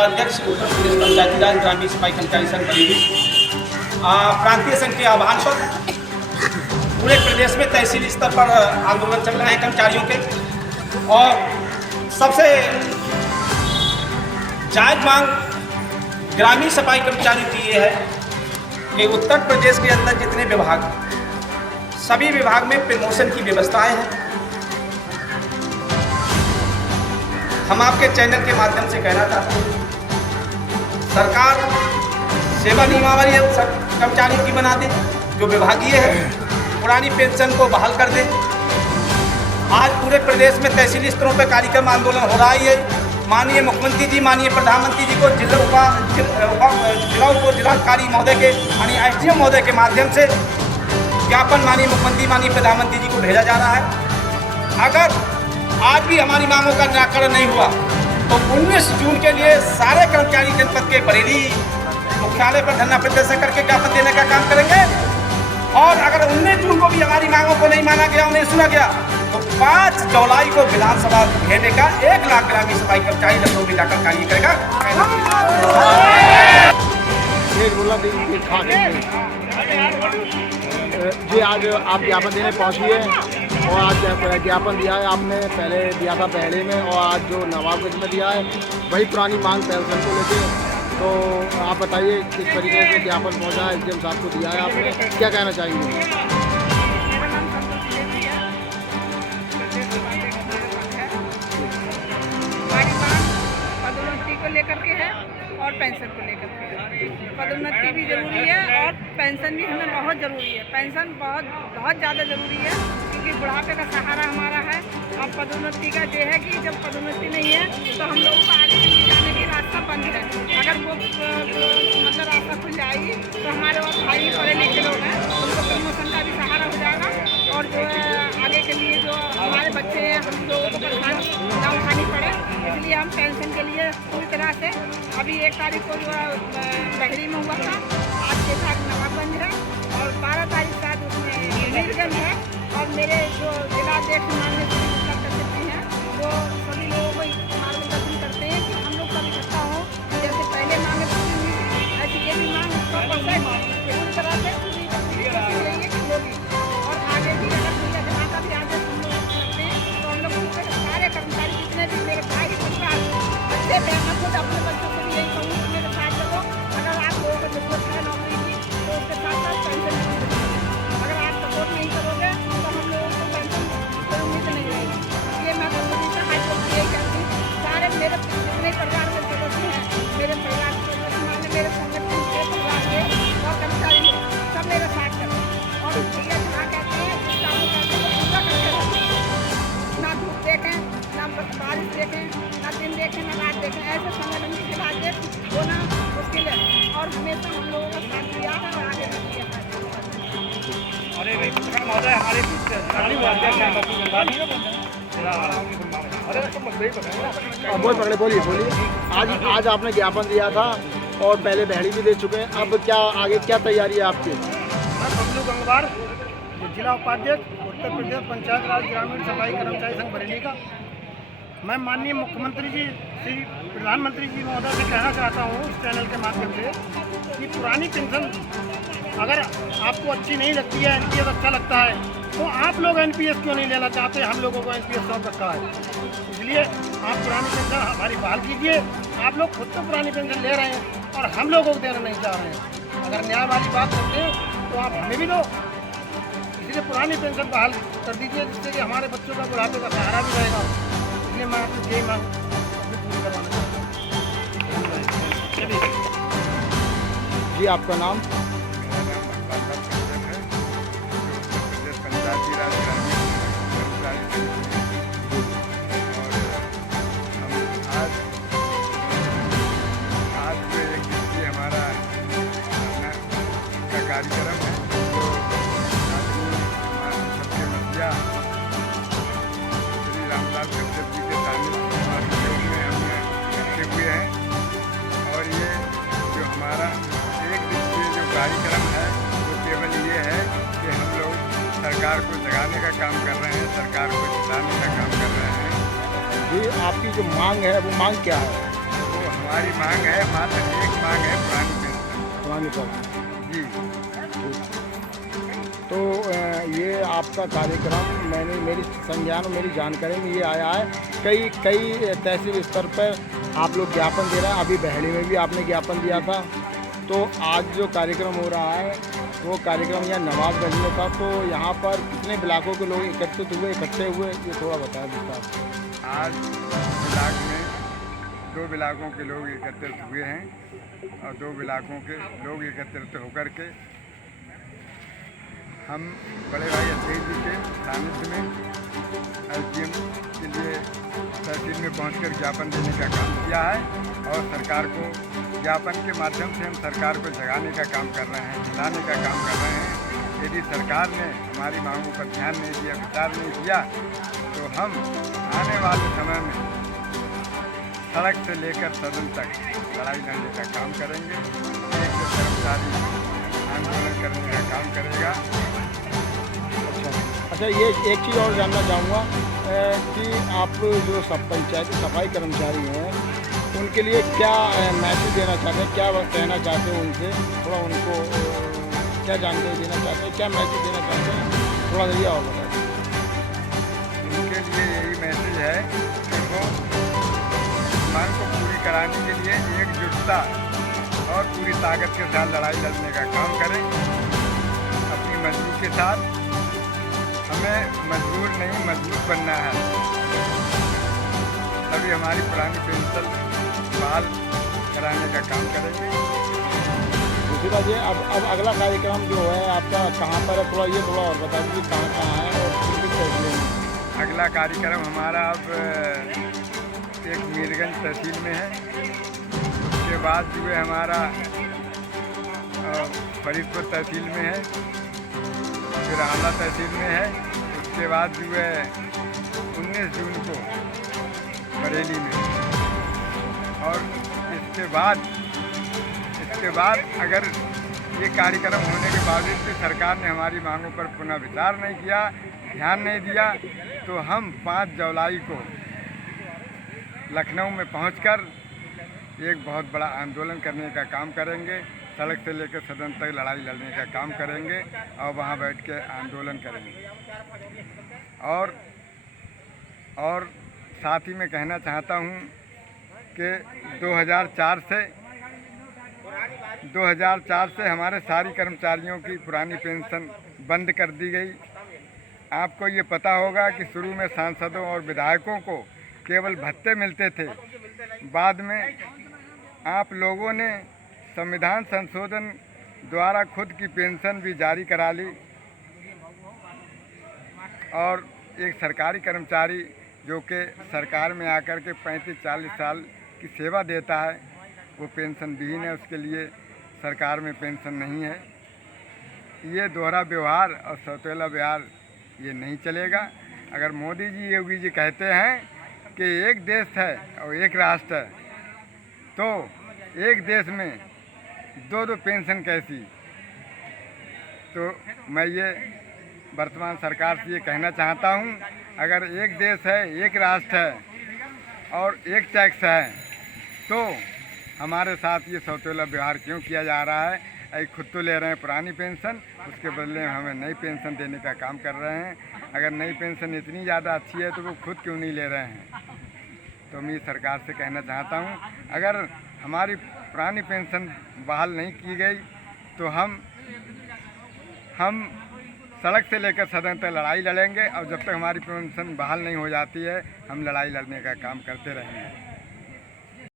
जिलाध्यक्ष उत्तर प्रदेश पंचायती राज ग्रामीण सफाई कर्मचारी संघ बरेली प्रांतीय संघ के आह्वान पर पूरे प्रदेश में तहसील स्तर पर आंदोलन चल रहे हैं कर्मचारियों के। और सबसे जायज मांग ग्रामीण सफाई कर्मचारी की ये है कि उत्तर प्रदेश के अंदर जितने विभाग, सभी विभाग में प्रमोशन की व्यवस्थाएं हैं। हम आपके चैनल के माध्यम से कहना चाहते हैं, सरकार सेवा नियमावली कर्मचारियों की बना दे जो विभागीय है, पुरानी पेंशन को बहाल कर दे। आज पूरे प्रदेश में तहसील स्तरों पर कार्यक्रम आंदोलन हो रहा है। माननीय मुख्यमंत्री जी, माननीय प्रधानमंत्री जी को जिलाधिकारी महोदय के यानी SDM महोदय के माध्यम से ज्ञापन माननीय मुख्यमंत्री, माननीय प्रधानमंत्री जी को भेजा जा रहा है। अगर आज भी हमारी मांगों का निराकरण नहीं हुआ तो 19 जून के लिए सारे कर्मचारी जनपद के बरेली मुख्यालय पर धरना प्रदर्शन करके ज्ञापन देने का काम करेंगे। और अगर 19 जून को भी हमारी मांगों को नहीं माना गया, उन्हें सुना गया, तो 5 जुलाई को विधानसभा घेरने का 1 लाख ग्रामीण सफाई कर्मचारी लखनऊ में जाकर कार्य करेगा। जी, आज आप ज्ञापन देने पहुँची है और आज ज्ञापन दिया है आपने, पहले दिया था पहले में और आज जो नवाबगंज में दिया है वही पुरानी मांग पेंशन को लेके। तो आप बताइए किस तरीके से ज्ञापन पहुँचा है, SDM साहब को दिया है आपने, क्या कहना चाहेंगे? हमारी मांग पदोन्नति को लेकर के है और पेंशन को लेकर के है। पदोन्नति भी जरूरी है और पेंशन भी हमें बहुत ज़रूरी है। पेंशन बहुत ज़्यादा ज़रूरी है क्योंकि बुढ़ापे का सहारा हमारा है। और पदोन्नति का ये है कि जब पदोन्नति नहीं है तो हम लोगों को आगे जाने की रास्ता बंद है। अगर वो मतलब रास्ता खुल जाएगी तो हमारे और भाई पढ़े लिखे लोग हैं, उनको प्रमोशन का भी सहारा हो जाएगा। और जो है आगे के लिए जो हमारे बच्चे हैं, हम लोगों को परेशानी ना उठानी पड़े, इसलिए हम पेंशन के लिए पूरी तरह से अभी 1 तारीख को जो बहरी में हुआ था, आज 6 तारीख नवाबगंज है और 12 तारीख का उसमें मीरगंज है। और मेरे जो जिलाध्यक्ष माननीय सकती हैं वो सभी लोगों को मार्गदर्शन करते हैं कि हम लोग सब इकट्ठा हों। जैसे पहले मांगे पूरी हुई ऐसी ये भी मांग 100% पूरी तरह से पूरी लेंगे कि होगी। और आगे भी अगर पूरा जमाता भी आदेश हम लोग करते हैं तो हम लोग सारे कर्मचारी जितने भी मेरे भाई परिवार बच्चे हैं, मैं खुद अपने बच्चों को भी यही कहूँगी कि मेरे साथ चलो। अगर आप लोगों को जरूरत है नौकरी की तो उसके साथ साथ पेंशन भी मिलेगी। अगर आप सपोर्ट नहीं करोगे तो हम लोगों को पेंशन कोई उम्मीद नहीं रहेगी। इसलिए मैं कंपनी से हाईकोर्ट से यही कहती हूँ, सारे मेरे जितने परिवार के सदस्य हैं, मेरे परिवार के सदस्य माने मेरे संगठन के परिवार के और कर्मचारी लोग सब मेरे साथ करें। और भैया जहाँ कहते हैं कामों कहते हैं पूरा करके रहते हैं। ना धूप देखें, ना बारिश देखें, ना दिन देखें, ना रात देखें। ऐसे संगठन के राज्य होना मुश्किल है और हमेशा हम लोगों का साथ दिया है और आगे भी दिया है। अरे भाई महोदय हमारे बोलिए। आज आपने ज्ञापन दिया था और पहले बहरी भी दे चुके हैं, अब क्या आगे क्या तैयारी है आपकी? मैं बबलू गंगवार, जिला उपाध्यक्ष उत्तर प्रदेश पंचायत राज ग्रामीण सफाई कर्मचारी संघ बरेली का। मैं माननीय मुख्यमंत्री जी श्री प्रधानमंत्री जी महोदय से कहना चाहता हूँ इस चैनल के माध्यम से कि पुरानी पेंशन अगर आपको अच्छी नहीं लगती है, NPS अच्छा लगता है, तो आप लोग NPS क्यों नहीं लेना चाहते? हम लोगों को NPS सौंप रखा है, इसलिए आप पुरानी पेंशन हमारी बहाल कीजिए। आप लोग खुद तो पुरानी पेंशन ले रहे हैं और हम लोगों को देना नहीं चाह रहे हैं। अगर न्याय वाली बात करते हैं तो आप हमें भी दो, इसलिए पुरानी पेंशन बहाल कर दीजिए जिससे कि हमारे बच्चों का बुढ़ापे का सहारा भी रहेगा। इसलिए मैं आपसे यही मांग पूरी करवाना चाहता हूँ। जी, आपका नाम? पंचायती राज ग्रामीण कर्मचारी और हम आज जो एक दिवसीय हमारा का कार्यक्रम है जो सबके मध्या श्री रामलाल कश्यप जी के सानिध्य में हम इकट्ठे हुए हैं। और ये जो हमारा एक दिवसीय जो कार्यक्रम है वो केवल ये है कि हम लोग सरकार को जगाने का काम कर रहे हैं, सरकार को जिताने का काम कर रहे हैं। जी, आपकी जो मांग है वो मांग क्या है? वो हमारा हमारी मांग है, मात्र एक मांग है, पुरानी पेंशन। पुरानी पेंशन जी। तो ये आपका कार्यक्रम मेरी संज्ञान और मेरी जानकारी में ये आया है, कई तहसील स्तर पर आप लोग ज्ञापन दे रहे हैं। अभी बहड़ी में भी आपने ज्ञापन दिया था। तो आज जो कार्यक्रम हो रहा है वो कार्यक्रम यहाँ नवाबगंज में था। तो यहाँ पर कितने ब्लॉकों के लोग इकट्ठे हुए ये थोड़ा बताएं विस्तार से। आज ब्लाक में 2 ब्लाकों के लोग एकत्रित हुए हैं और 2 ब्लाकों के लोग एकत्रित होकर के हम बड़े भाई अध्यक्ष जी के सानिध्य में SDM के लिए तहसील में पहुंचकर ज्ञापन देने का काम किया है और सरकार को ज्ञापन के माध्यम से हम सरकार को जगाने का काम कर रहे हैं, जगाने का काम कर रहे हैं। यदि सरकार ने हमारी मांगों पर ध्यान नहीं दिया, विचार नहीं किया, तो हम आने वाले समय में सड़क से लेकर सदन तक लड़ाई लड़ने का काम करेंगे। एक कर्मचारी आंदोलन करने का काम करेगा। अच्छा, ये एक चीज़ और जानना चाहूँगा कि आप जो पंचायती सफाई कर्मचारी हैं उनके लिए क्या मैसेज देना चाहते हैं, क्या कहना चाहते हैं उनसे, थोड़ा उनको क्या जानकारी देना चाहते हैं, क्या मैसेज देना चाहते हैं, थोड़ा सा ये और बताइए। उनके लिए यही मैसेज है कि वो मांग को पूरी कराने के लिए एकजुटता और पूरी ताकत के साथ लड़ाई लड़ने का काम करें। अपनी मजबूरी के साथ, हमें मजबूर नहीं मजबूत बनना है, तभी हमारी पुरानी पेंशन बहाल कराने का काम करेंगे। दूसरी बात ये, अब अगला कार्यक्रम जो है आपका कहाँ पर है, थोड़ा और बता दीजिए कहाँ है और किस तहसील में। अगला कार्यक्रम हमारा अब एक मीरगंज तहसील में है, उसके बाद जो है हमारा फरीदपुर तहसील में है, फिर आंवला तहसील में है, उसके बाद जो है 19 जून को बरेली में, और इसके बाद अगर ये कार्यक्रम होने के बावजूद भी सरकार ने हमारी मांगों पर पुनः विचार नहीं किया, ध्यान नहीं दिया, तो हम 5 जुलाई को लखनऊ में पहुंचकर एक बहुत बड़ा आंदोलन करने का काम करेंगे। सड़क से लेकर सदन तक लड़ाई लड़ने का काम करेंगे और वहां बैठ के आंदोलन करेंगे। और साथ ही मैं कहना चाहता हूं कि 2004 से हमारे सारी कर्मचारियों की पुरानी पेंशन बंद कर दी गई। आपको ये पता होगा कि शुरू में सांसदों और विधायकों को केवल भत्ते मिलते थे, बाद में आप लोगों ने संविधान संशोधन द्वारा खुद की पेंशन भी जारी करा ली और एक सरकारी कर्मचारी जो कि सरकार में आकर के 35-40 साल की सेवा देता है वो पेंशन विहीन है, उसके लिए सरकार में पेंशन नहीं है। ये दोहरा व्यवहार और सौतेला व्यवहार ये नहीं चलेगा। अगर मोदी जी योगी जी कहते हैं कि एक देश है और एक राष्ट्र है, तो एक देश में 2 पेंशन कैसी। तो मैं ये वर्तमान सरकार से ये कहना चाहता हूँ, अगर एक देश है, एक राष्ट्र है और एक टैक्स है, तो हमारे साथ ये सौतेला व्यवहार क्यों किया जा रहा है। खुद तो ले रहे हैं पुरानी पेंशन, उसके बदले हमें नई पेंशन देने का काम कर रहे हैं। अगर नई पेंशन इतनी ज़्यादा अच्छी है तो वो खुद क्यों नहीं ले रहे हैं। तो मैं सरकार से कहना चाहता हूँ, अगर हमारी पुरानी पेंशन बहाल नहीं की गई तो हम सड़क से लेकर सदन तक लड़ाई लड़ेंगे और जब तक हमारी पेंशन बहाल नहीं हो जाती है हम लड़ाई लड़ने का काम करते रहेंगे।